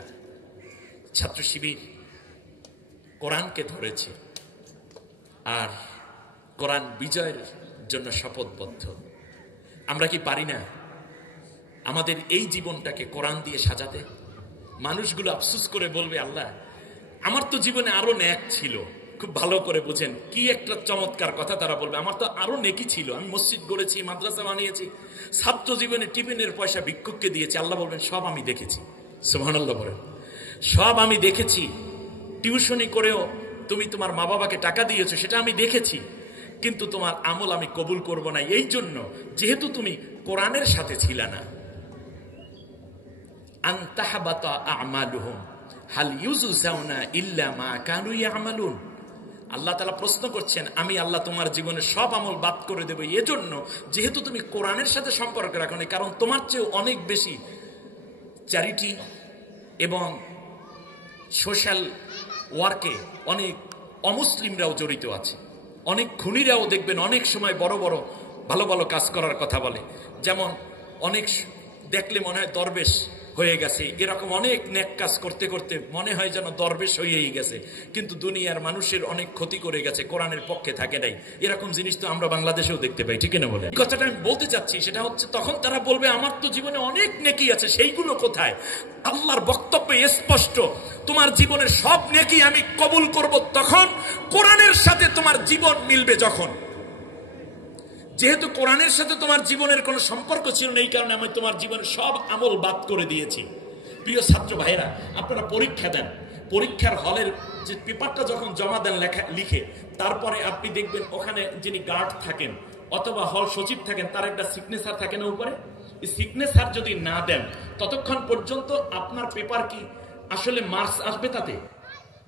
ছাত্র শিবির কোরআনকে ধরেছে আর কোরআন বিজয়ের জন্য শপথবদ্ধ। আমরা কি পারি না আমাদের এই জীবনটাকে কোরআন দিয়ে সাজাতে? মানুষগুলো আফসোস করে বলবে, আল্লাহ আমার তো জীবনে আরো ন্যাক ছিল। খুব ভালো করে বুঝেন কি একটা চমৎকার কথা তারা বলবে, আমার তো আরো নেকি ছিল, আমি মসজিদ গড়েছি, মাদ্রাসা বানিয়েছি, ছাত্র জীবনে টিফিনের পয়সা ভিক্ষুককে দিয়েছি। আল্লাহ বলবেন, সব আমি দেখেছি। সুবহানাল্লাহ বলেন। সব আমি দেখেছি, টিউশনি করেও তুমি তোমার মা বাবাকে টাকা দিয়েছো, সেটা আমি দেখেছি, কিন্তু তোমার আমল আমি কবুল করব না, এই জন্য যেহেতু তুমি কোরআনের সাথে ছিলে না। আনতাহাবাতা আমালুহুম হাল ইউজুসাউনা ইল্লা মা কানু ইয়ামালুন। আল্লাহ তাআলা প্রশ্ন করছেন, আমি আল্লাহ তোমার জীবনে সব আমল বাদ করে দেব এজন্য যেহেতু তুমি কোরআনের সাথে সম্পর্ক রাখো না। কারণ তোমার চেয়ে অনেক বেশি চ্যারিটি এবং সোশ্যাল ওয়ার্কে অনেক অমুসলিমরাও জড়িত আছে। অনেক খুনিরাও দেখবেন অনেক সময় বড় বড় ভালো ভালো কাজ করার কথা বলে, যেমন অনেক দেখলে মনে হয় দরবেশ হয়ে গেছে, এরকম অনেক নেক কাজ করতে করতে মনে হয় যেন দরবেশ হয়েই গেছে, কিন্তু দুনিয়ার মানুষের অনেক ক্ষতি করে গেছে, কোরআনের পক্ষে থাকে নাই। এরকম জিনিস তো আমরা বাংলাদেশেও দেখতে পাই, ঠিক না বলে? কথাটা আমি বলতে চাচ্ছি সেটা হচ্ছে, তখন তারা বলবে আমার তো জীবনে অনেক নেকি আছে, সেইগুলো কোথায়? আল্লাহর বক্তব্য স্পষ্ট, তোমার জীবনের সব নেকি আমি কবুল করব তখন কোরআনের সাথে তোমার জীবন মিলবে। যখন যেহেতু কোরআনের সাথে তোমার জীবনের কোনো সম্পর্ক ছিল না, এই কারণে আমি তোমার জীবনের সব আমল বাদ করে দিয়েছি। প্রিয় ছাত্র ভাইরা, আপনারা পরীক্ষা দেন, পরীক্ষার হলের যে পেপারটা যখন জমা দেন লিখে, তারপরে আপনি দেখবেন ওখানে যিনি গার্ড থাকেন অথবা হল সচিব থাকেন তার একটা সিগনেচার থাকে না উপরে। এই সিগনেচার যদি না দেন ততক্ষণ পর্যন্ত আপনার পেপার কি আসলে মার্কস আসবে? তাতে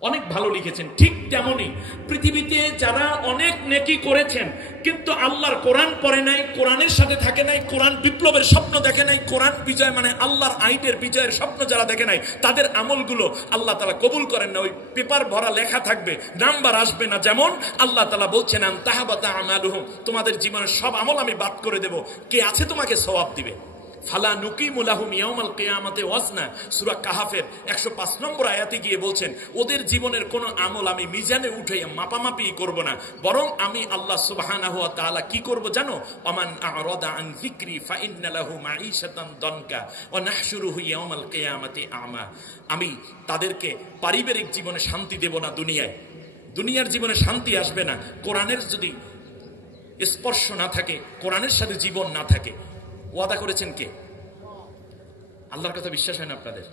অনেক ভালো লিখেছেন। ঠিক তেমনই পৃথিবীতে যারা অনেক নেকি করেছেন কিন্তু আল্লাহর কোরআন পড়ে নাই, কোরআনের সাথে থাকে নাই, কোরআন বিপ্লবের স্বপ্ন দেখে নাই, কোরআন বিজয় মানে আল্লাহর আইনের বিজয়ের স্বপ্ন যারা দেখে নাই, তাদের আমলগুলো আল্লাহ তাআলা কবুল করেন না। ওই পেপার ভরা লেখা থাকবে, নাম্বার আসবে না। যেমন আল্লাহ তাআলা বলছেন, আনতাহাবাতা আমালুহুম, তোমাদের জীবনের সব আমল আমি বাদ করে দেব। কে আছে তোমাকে সওয়াব দিবে? ফালা নুকিমু লাহুম ইয়াউমাল কিয়ামাতি ওয়াজনা, সূরা কাহাফের 105 নম্বর আয়াতে গিয়ে বলছেন, ওদের জীবনের কোন আমল আমি মিজানে উঠাইয়া মাপামাপি করব না, বরং আমি আল্লাহ সুবহানাহু ওয়া তাআলা কি করব জানো? আমান আ'রাদা আন যিকরি ফাইন্না লাহু মাঈশাতান দনকা ওয়া নাহশুরুহু ইয়াউমাল কিয়ামাতি আমা। আমি তাদেরকে পারিবারিক জীবনে শান্তি দেব না, দুনিয়ার জীবনে শান্তি আসবে না। কোরআনের যদি স্পর্শ না থাকে, কোরআনের সাথে জীবন না থাকে। ওয়াদা করেছেন কে? আল্লাহর কথা বিশ্বাস হয় না আপনাদের?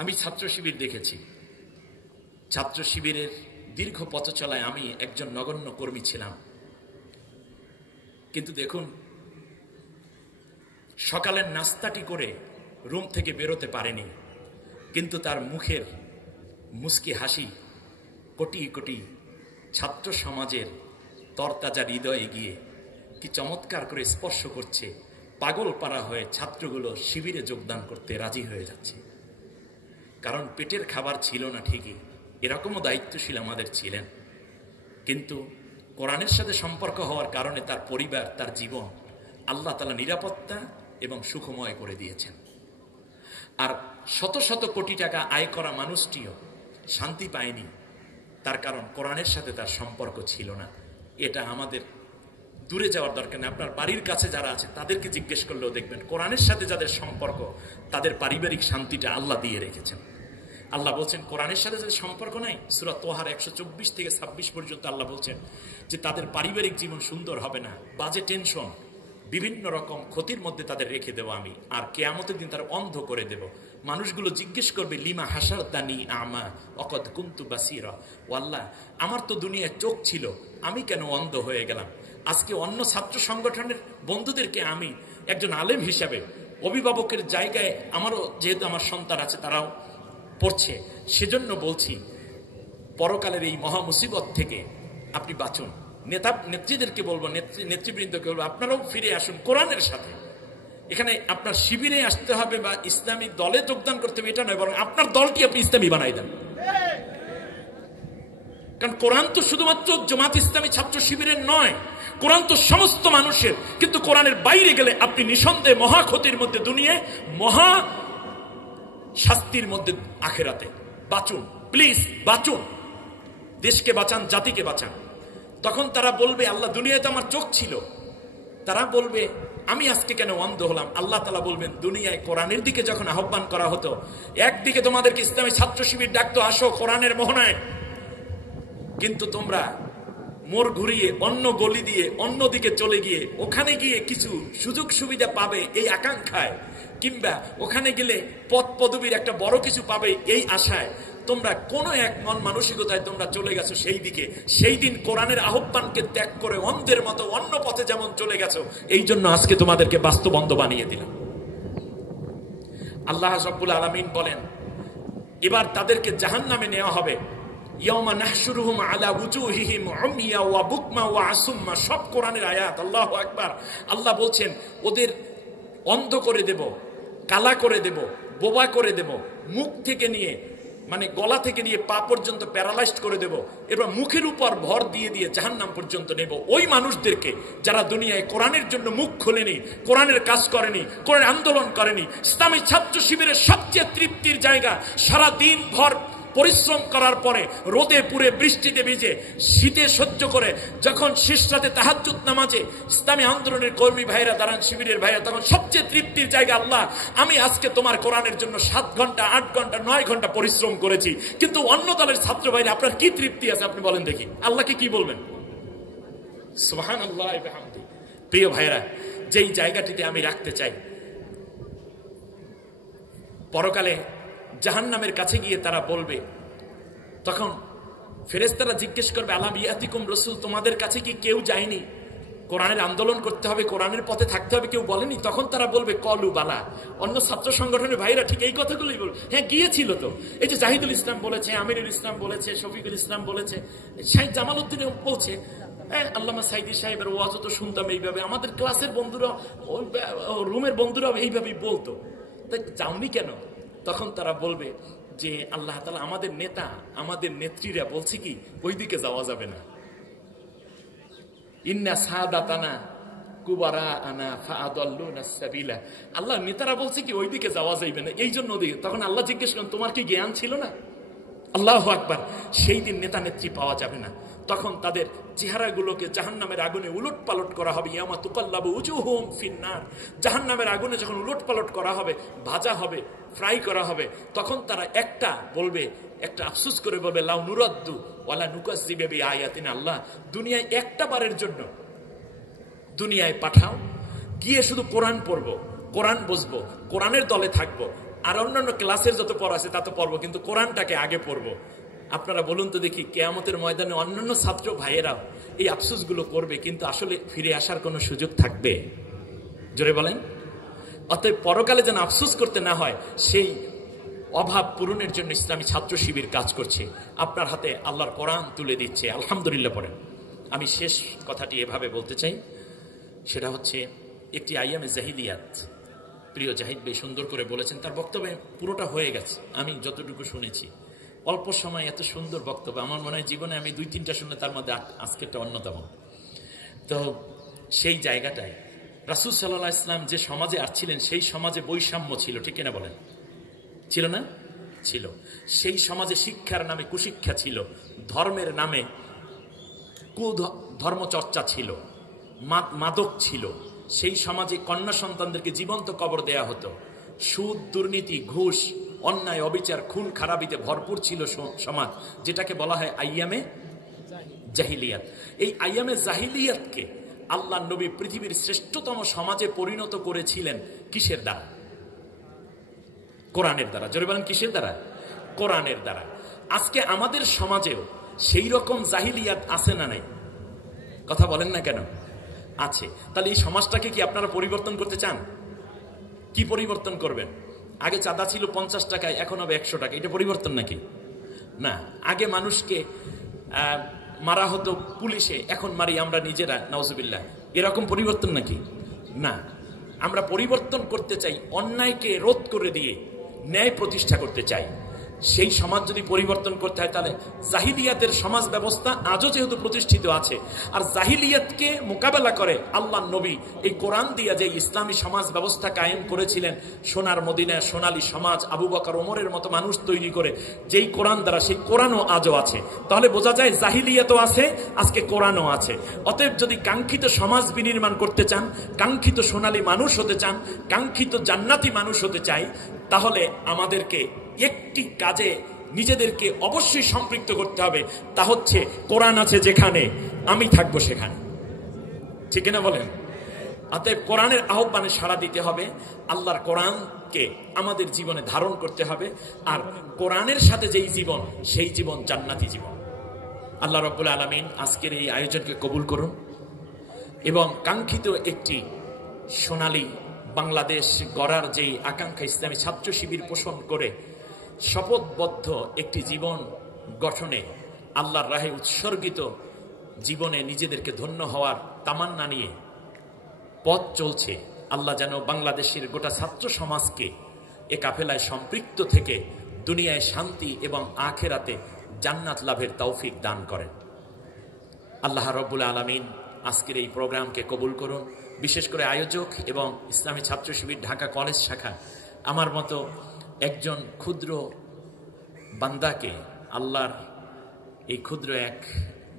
আমি ছাত্র শিবির দেখেছি, ছাত্র শিবিরের দীর্ঘ পথ চলায় আমি একজন নগণ্য কর্মী ছিলাম। কিন্তু দেখুন, সকালের নাস্তাটি করে রুম থেকে বেরোতে পারেনি, কিন্তু তার মুখের মুস্কি হাসি কোটি কোটি ছাত্র সমাজের তরতাজা হৃদয়ে গিয়ে কি চমৎকার করে স্পর্শ করছে। পাগল পাড়া হয়ে ছাত্রগুলো শিবিরে যোগদান করতে রাজি হয়ে যাচ্ছে। কারণ পেটের খাবার ছিল না ঠিকই, এরকমও দায়িত্বশীল আমাদের ছিলেন, কিন্তু কোরআনের সাথে সম্পর্ক হওয়ার কারণে তার পরিবার, তার জীবন আল্লাহ তাআলা নিরাপত্তা এবং সুখময় করে দিয়েছেন। আর শত শত কোটি টাকা আয় করা মানুষটিও শান্তি পায়নি, তার কারণ কোরআনের সাথে তার সম্পর্ক ছিল না। এটা আমাদের দূরে যাওয়ার দরকার নেই। আপনার বাড়ির কাছে যারা আছে তাদেরকে জিজ্ঞেস করলেও দেখবেন কোরআনের সাথে যাদের সম্পর্ক, তাদের পারিবারিক শান্তিটা আল্লাহ দিয়ে রেখেছেন। আল্লাহ বলছেন কোরআনের সাথে যাদের সম্পর্ক নাই, সূরা তোহার 124 থেকে 26 পর্যন্ত আল্লাহ বলছেন যে তাদের পারিবারিক জীবন সুন্দর হবে না, বাজে টেনশন, বিভিন্ন রকম ক্ষতির মধ্যে তাদের রেখে দেবো আমি, আর কিয়ামতের দিন তার অন্ধ করে দেব। মানুষগুলো জিজ্ঞেস করবে, লিমা হাসারতানি আমা ওয়াকাদ কুনতু বাসীরা, ও আল্লাহ, আমার তো দুনিয়ায় চোখ ছিল, আমি কেন অন্ধ হয়ে গেলাম? আজকে অন্য ছাত্র সংগঠনের বন্ধুদেরকে আমি একজন আলেম হিসাবে অভিভাবকের জায়গায়, আমারও যেহেতু আমার সন্তান আছে, তারাও পড়ছে, সেজন্য বলছি পরকালের এই মহা মুসিবত থেকে আপনি বাঁচুন। নেত্রীদেরকে বলবো, নেতৃবৃন্দকে বলবো, আপনারাও ফিরে আসুন কোরআনের সাথে। এখানে আপনার শিবিরে আসতে হবে বা ইসলামী দলে যোগদান করতে হবে এটা নয়, বরং আপনার দলটি আপনি ইসলামী বানাই দেন। কারণ কোরআন তো শুধুমাত্র জামাত ইসলামী ছাত্র শিবিরের নয়, কোরআন তো সমস্ত মানুষের। কিন্তু কোরআনের বাইরে গেলে আপনি নিঃসন্দেহে মহা ক্ষতির মধ্যে, দুনিয়ায় মহা শাস্তির মধ্যে আখেরাতে। বাঁচুন, প্লিজ বাঁচুন, দেশকে বাঁচান, জাতিকে বাঁচান। তখন তারা বলবে, আল্লাহ দুনিয়ায় তো আমার চোখ ছিল, তারা বলবে আমি আজকে কেন অন্ধ হলাম? আল্লাহ তাআলা বলবেন, দুনিয়ায় কোরআনের দিকে যখন আহ্বান করা হতো, একদিকে তোমাদেরকে ইসলামী ছাত্র শিবির ডাকতো, আসো কোরআনের মোহনায়, কিন্তু তোমরা মোড় ঘুরিয়ে অন্য গলি দিয়ে অন্যদিকে চলে গিয়ে ওখানে গিয়ে কিছু সুযোগ সুবিধা পাবে এই আকাঙ্ক্ষায়, কিংবা ওখানে গেলে পদ পদবীর একটা বড় কিছু পাবে এই আশায় তোমরা কোন এক মন মানসিকতায় তোমরা চলে গেছো সেই দিকে। সেই দিন কোরআনের আহ্বানকে ত্যাগ করে অন্ধের মতো অন্য পথে যেমন চলে গেছো, এই জন্য আজকে তোমাদেরকে বাস্তবন্ধ বানিয়ে দিলাম। আল্লাহ রাব্বুল আলামিন বলেন, এবার তাদেরকে জাহান্নামে নেওয়া হবে। ইয়াউমা নাহশুরুহুম আলা ওয়ুজুহিহিম উমিয়া ওয়া বুকমা ওয়া আসুম্মা, সব কোরআনের আয়াত। আল্লাহু আকবার। আল্লাহ বলছেন ওদের অন্ধ করে দেব, কালা করে দেব, বোবা করে দেব, মুখ থেকে নিয়ে মানে গলা থেকে নিয়ে পা পর্যন্ত প্যারালাইজড করে দেব, এবার মুখের উপর ভর দিয়ে দিয়ে জাহান্নাম পর্যন্ত নেব ওই মানুষদেরকে যারা দুনিয়ায় কোরআনের জন্য মুখ খোলেনি, কোরআনের কাজ করেনি, কোরআন আন্দোলন করেনি। ইসলামী ছাত্র শিবিরের সবচেয়ে তৃপ্তির জায়গা, সারা দিন ভর পরিশ্রম করার পরে রোদে পুড়ে বৃষ্টিতে ভিজে শীতে সহ্য করে যখন শেষ রাতে তাহাজ্জুদ নামাজে ইসলামী আন্দোলনের কর্মী ভাইরা দাঁড়ান, শিবিরের ভাইরা, তখন সবচেয়ে তৃপ্তির জায়গা, আল্লাহ আমি আজকে তোমার কোরআনের জন্য 7 ঘন্টা 8 ঘন্টা 9 ঘন্টা পরিশ্রম করেছি, কিন্তু অন্য দলের ছাত্র ভাইরা আপনার কি তৃপ্তি আছে আপনি বলেন দেখি, আল্লাহকে কি বলবেন? সুবহানাল্লাহ ওয়া বিহামদি। প্রিয় ভাইরা, যেই জায়গাটিতে আমি রাখতে চাই, পরকালে জাহান্নামের কাছে গিয়ে তারা বলবে, তখন ফেরেশতারা জিজ্ঞেস করবে, আলাম ইয়াতিকুম রাসূল, তোমাদের কাছে কি কেউ যায়নি? কোরআনের আন্দোলন করতে হবে, কোরআনের পথে থাকতে হবে, কেউ বলেনি? তখন তারা বলবে কলু বালা। অন্য ছাত্র সংগঠনের ভাইরা ঠিক এই কথাগুলোই বলবে, হ্যাঁ গিয়েছিল তো, এই যে জাহিদুল ইসলাম বলেছে, আমিরুল ইসলাম বলেছে, শফিকুল ইসলাম বলেছে, শাইখ জামাল উদ্দিন বলছে, আল্লামা সাইদি সাহেবের ওয়াজও তো শুনতাম এইভাবে, আমাদের ক্লাসের বন্ধুরা, রুমের বন্ধুরা এইভাবেই বলতো, তাই যাওনি কেন? তখন তারা বলবে যে আল্লাহ তাআলা আমাদের নেতা, আমাদের নেত্রীরা বলছে কি ওইদিকে যাওয়া যাবে না, ইন্না সাদাতানা কুবারা আনা ফাআদাল্লুনা সাবিলা, আল্লাহ নেতারা বলছে কি ওইদিকে যাওয়া যাইবে না, এই জন্য ওদিকে। তখন আল্লাহ জিজ্ঞেস করেন তোমার কি জ্ঞান ছিল না? আল্লাহু আকবার। সেই দিন নেতা নেত্রী পাওয়া যাবে না, তখন তাদের চেহারাগুলোকে জাহান্নামের আগুনে উলট পালট করা হবে। ইয়ামা তুকাল্লাবু উজুহুম ফিন্নার, জাহান্নামের আগুনে যখন উলট পালট করা হবে, ভাজা হবে, ফ্রাই করা হবে, তখন তারা একটা বলবে, একটা আফসোস করে বলবে, লাউ নুরাদ্দু ওয়ালা নুকাজ্জিবু বিআয়াতিনা, আল্লাহ দুনিয়ায় একটা বারের জন্য দুনিয়ায় পাঠাও, গিয়ে শুধু কোরআন পড়বো, কোরআন বুঝবো, কোরআনের দলে থাকবো, আর অন্যান্য ক্লাসের যত পড়া আছে তা তো পড়বো, কিন্তু কোরআনটাকে আগে পড়বো। আপনারা বলুন তো দেখি, কিয়ামতের ময়দানে অন্যান্য ছাত্র ভাইয়েরাও এই আফসোসগুলো করবে, কিন্তু আসলে ফিরে আসার কোনো সুযোগ থাকবে? জোরে বলেন। অতএব পরকালে যেন আফসোস করতে না হয়, সেই অভাব পূরণের জন্য ইসলামী ছাত্র শিবির কাজ করছে। আপনার হাতে আল্লাহর কোরআন তুলে দিচ্ছে, আলহামদুলিল্লাহ পড়েন। আমি শেষ কথাটি এভাবে বলতে চাই, সেটা হচ্ছে একটি আইয়ামে জাহিলিয়াত। প্রিয় জাহিদ ভাই সুন্দর করে বলেছেন, তার বক্তব্যে পুরোটা হয়ে গেছে, আমি যতটুকু শুনেছি। অল্প সময় এত সুন্দর বক্তব্য, আমার মনে হয় জীবনে আমি 2-3টা শুনে তার মধ্যে আজকেরটা অন্যতম। তো সেই জায়গাটায় রাসূল সাল্লাল্লাহু আলাইহি ওয়াসাল্লাম যে সমাজে আসছিলেন, সেই সমাজে বৈষম্য ছিল, ঠিক কিনা বলেন? ছিল না? ছিল। সেই সমাজে শিক্ষার নামে কুশিক্ষা ছিল, ধর্মের নামে ধর্মচর্চা ছিল, মাদক ছিল। সেই সমাজে কন্যা সন্তানদেরকে জীবন্ত কবর দেয়া হতো। সুদ, দুর্নীতি, ঘুষ, অন্যায়, অবিচার, খুন খারাপিতে ভরপুর ছিল সমাজ, যেটাকে বলা হয় আইয়ামে জাহিলিয়াত। এই আইয়ামে জাহিলিয়াতকে আল্লাহ নবী পৃথিবীর শ্রেষ্ঠতম সমাজে পরিণত করেছিলেন কিসের দ্বারা? কোরআনের দ্বারা। জোরে বলেন, কিসের দ্বারা? কোরআনের দ্বারা। আজকে আমাদের সমাজেও সেই রকম জাহিলিয়াত আছে না নাই? কথা বলেন না কেন? আছে। তাহলে এই সমাজটাকে কি আপনারা পরিবর্তন করতে চান? কি পরিবর্তন করবেন? আগে চাঁদা ছিল 50 টাকায়, এখন হবে 100 টাকা, এটা পরিবর্তন নাকি? না। আগে মানুষকে মারা হতো পুলিশে, এখন মারি আমরা নিজেরা, নাউজুবিল্লাহ, এরকম পরিবর্তন নাকি? না। আমরা পরিবর্তন করতে চাই, অন্যায়কে রোধ করে দিয়ে ন্যায় প্রতিষ্ঠা করতে চাই। সেই সমাজ যদি পরিবর্তন করতে হয়, তাহলে জাহিলিয়াতের সমাজ ব্যবস্থা আজও যেহেতু প্রতিষ্ঠিত আছে, আর জাহিলিয়াতকে মোকাবেলা করে আল্লাহ নবী এই কোরআন দিয়া যে ইসলামী সমাজ ব্যবস্থা কায়েম করেছিলেন, সোনার মদিনা, সোনালী সমাজ, আবু বকর ওমরের মতো মানুষ তৈরি করে, যেই কোরআন দ্বারা, সেই কোরআনও আজও আছে। তাহলে বোঝা যায় জাহিলিয়াতও আছে, আজকে কোরআনও আছে। অতএব যদি কাঙ্ক্ষিত সমাজ বিনির্মাণ করতে চান, কাঙ্ক্ষিত সোনালী মানুষ হতে চান, কাঙ্ক্ষিত জান্নাতি মানুষ হতে চাই, তাহলে আমাদেরকে একটি কাজে নিজেদেরকে অবশ্যই সম্পৃক্ত করতে হবে, তা হচ্ছে কোরআন আছে যেখানে আমি থাকবো সেখানে। ঠিক না বলেন? অতএব কোরআনের আহ্বানে সাড়া দিতে হবে, আল্লাহর কোরআনকে আমাদের জীবনে ধারণ করতে হবে, আর কোরআনের সাথে যেই জীবন সেই জীবন জান্নাতি জীবন। আল্লাহ রাব্বুল আলামিন আজকের এই আয়োজনকে কবুল করুন এবং কাঙ্ক্ষিত একটি সোনালী বাংলাদেশ গড়ার যেই আকাঙ্ক্ষা ইসলামী ছাত্র শিবির পোষণ করে শপথবদ্ধ একটি জীবন গঠনে আল্লাহর রাহে উৎসর্গিত জীবনে নিজেদেরকে ধন্য হওয়ার তামান্না নিয়ে পথ চলছে, আল্লাহ যেন বাংলাদেশের গোটা ছাত্র সমাজকে এ কাফেলায় সম্পৃক্ত থেকে দুনিয়ায় শান্তি এবং আখেরাতে জান্নাত লাভের তৌফিক দান করেন। আল্লাহ রাব্বুল আলামিন আজকের এই প্রোগ্রামকে কবুল করুন। বিশেষ করে আয়োজক এবং ইসলামী ছাত্র শিবির ঢাকা কলেজ শাখা আমার মতো একজন ক্ষুদ্র বান্দাকে, আল্লাহর এই ক্ষুদ্র এক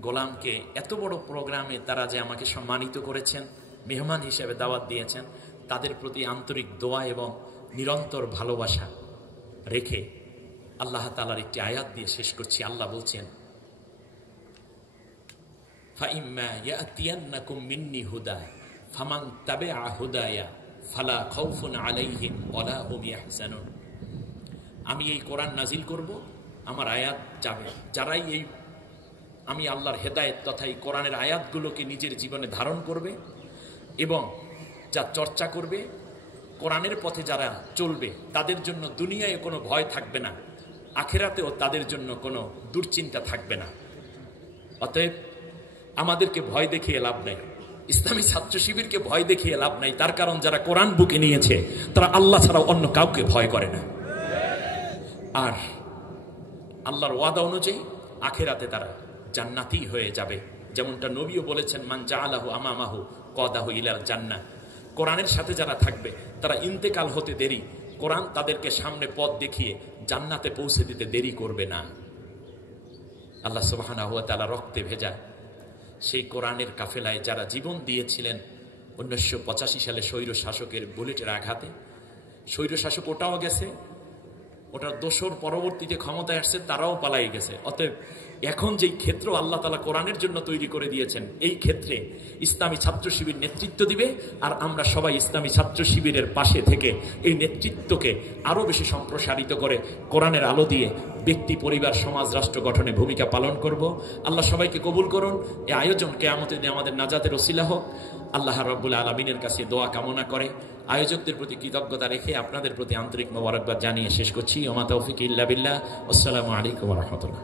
গোলামকে এত বড় প্রোগ্রামে তারা যে আমাকে সম্মানিত করেছেন, মেহমান হিসেবে দাওয়াত দিয়েছেন, তাদের প্রতি আন্তরিক দোয়া এবং নিরন্তর ভালোবাসা রেখে আল্লাহ তাআলার একটি আয়াত দিয়ে শেষ করছি। আল্লাহ বলছেন, ফাইম্মা ইয়াতিয়ান্নাকুম মিন্নি হুদা ফামান তাবিআ হুদায়া ফালা খাউফুন আলাইহিম ওয়ালা হুম ইয়াহজানুন। আমি এই কোরআন নাজিল করব, আমার আয়াত যাবে, যারাই এই আমি আল্লাহর হেদায়েত তথা এই কোরআনের আয়াতগুলোকে নিজের জীবনে ধারণ করবে এবং যা চর্চা করবে, কোরআনের পথে যারা চলবে, তাদের জন্য দুনিয়ায় কোনো ভয় থাকবে না, আখেরাতেও তাদের জন্য কোনো দুশ্চিন্তা থাকবে না। অতএব আমাদেরকে ভয় দেখিয়ে লাভ নাই, ইসলামী ছাত্র শিবিরকে ভয় দেখিয়ে লাভ নাই। তার কারণ যারা কোরআন বুকে নিয়েছে তারা আল্লাহ ছাড়া অন্য কাউকে ভয় করে না। আর আল্লাহর ওয়াদা অনুযায়ী আখেরাতে তারা জান্নাতি হয়ে যাবে, যেমনটা নবীও বলেছেন, মান জাআলাহু আমামাহু কদাহু ইলাল জান্নাহ। কোরআনের সাথে যারা থাকবে তারা ইন্তেকাল হতে দেরি, কোরআন তাদেরকে সামনে পথ দেখিয়ে জান্নাতে পৌঁছে দিতে দেরি করবে না। আল্লাহ সুবহানাহু ওয়া তাআলা রক্তে ভেজা সেই কোরআনের কাফেলায় যারা জীবন দিয়েছিলেন 1985 সালে স্বৈর শাসকের বুলেটের আঘাতে, স্বৈর শাসক ওটাও গেছে, ওটার দোসর পরবর্তীতে ক্ষমতায় আসছে তারাও পালাই গেছে। অতএব এখন যেই ক্ষেত্র আল্লাহ তাআলা কোরআনের জন্য তৈরি করে দিয়েছেন, এই ক্ষেত্রে ইসলামী ছাত্র শিবির নেতৃত্ব দিবে, আর আমরা সবাই ইসলামী ছাত্র শিবিরের পাশে থেকে এই নেতৃত্বকে আরো বেশি সম্প্রসারিত করে কোরআনের আলো দিয়ে ব্যক্তি, পরিবার, সমাজ, রাষ্ট্র গঠনে ভূমিকা পালন করব। আল্লাহ সবাইকে কবুল করুন। এই আয়োজন কিয়ামতের দিনে আমাদের নাজাতের ওসিলা হোক। আল্লাহ রাব্বুল আলামিনের কাছে দোয়া কামনা করে আয়োজকদের প্রতি কৃতজ্ঞতা রেখে আপনাদের প্রতি আন্তরিক মোবারকবাদ জানিয়ে শেষ করছি। ওমা তৌফিক ইল্লা বিল্লাহ। আসসালামু আলাইকুম ওয়া রাহমাতুল্লাহ।